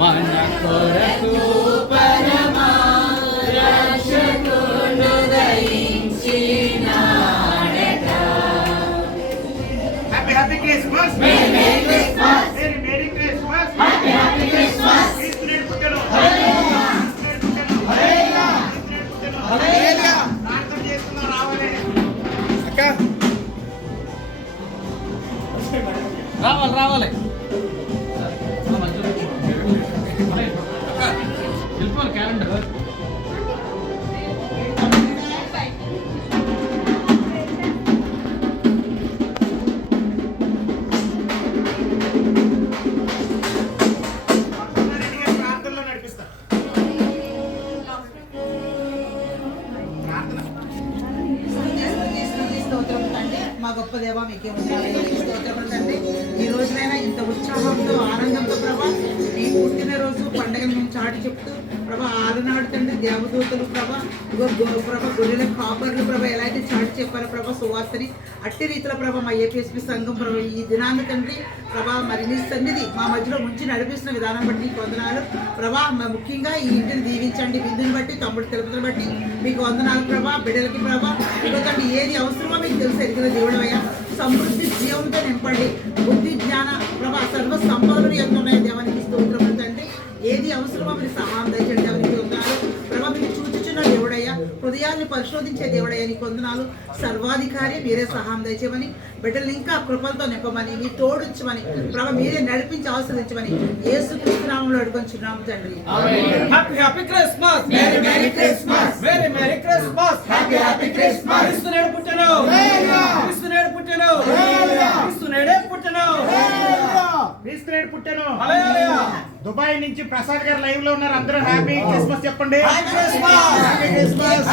మన కొరకు పరమా రక్షకుడు happy happy Christmas merry merry Christmas merry merry Christmas happy happy Christmas క్రిస్తుని పుట్టెను హల్లెలూయా క్రిస్తుని పుట్టెను హల్లెలూయా క్రిస్తుని పుట్టెను హల్లెలూయా ప్రార్థన చేస్తున్నా రావాలి అక్క రావాలి రావాలి. వెళ్ళిపోవాలి క్యాలెండర్. మా గొప్ప దేవ మీకే ఉండాలి స్తోత్రం తండ్రి రోజునైనా ఇంత ఉత్సాహంతో ఆనందంతో ప్రభా నీ పుట్టినరోజు పండుగను మేము చాటి చెప్తూ ప్రభా ఆరునాడు తండ్రి దేవదూతలు ప్రభా ఇగో ప్రభ గొర్రెల కాపర్లు ప్రభ ఎలా అయితే చాటి చెప్పారో ప్రభా సువాసని అట్టి రీతిలో ప్రభ మా ఏపీఎస్పీ సంఘం ప్రభ ఈ దినాన్ని తండ్రి ప్రభా మరి నీ సన్నిధి మా మధ్యలో ఉంచి నడిపిస్తున్న విధానం బట్టి నీకు వందనాలు. ప్రభా ముఖ్యంగా ఈ ఇంటిని దీవించండి బిందుని బట్టి తమ్ముడు తెలుపుతుని బట్టి మీకు వందనాలు ప్రభా బిడ్డలకి ప్రభా. ఎందుకంటే ఏది అవసరమో మీకు తెలుసు ఎదిగిన దేవుడవయ్యా సమృద్ధి జీవంతో నింపండి. ఏది అవసరమో మీరు సహాయం దయచండి ఎవరికి వందనాలు ప్రభా మీరు చూచుచున్న దేవుడయ్యా హృదయాన్ని పరిశోధించే దేవుడయ్యా నీకు వందనాలు. సర్వాధికారి మీరే సహాయం దయచేయమని బిడ్డలు ఇంకా కృపలతో నింపమని మీ తోడుంచమని ప్రభా మీరే నడిపించి ఆశ్రదించమని యేసు నామంలో అడుగుచున్నాము తండ్రి. Happy happy Christmas merry Christmas. Kristu నేడు పుట్టెను. క్రీస్తు నేడు పుట్టెను. Hallelujah. క్రీస్తు నేడే పుట్టెను. క్రీస్తునేడు పుట్టెను. హల్లెలూయా. దుబాయ్ నుంచి ప్రసాద్ గారు లైవ్లో ఉన్నారు. అందరూ హ్యాపీ క్రిస్మస్ చెప్పండి. Happy Christmas. Happy Christmas.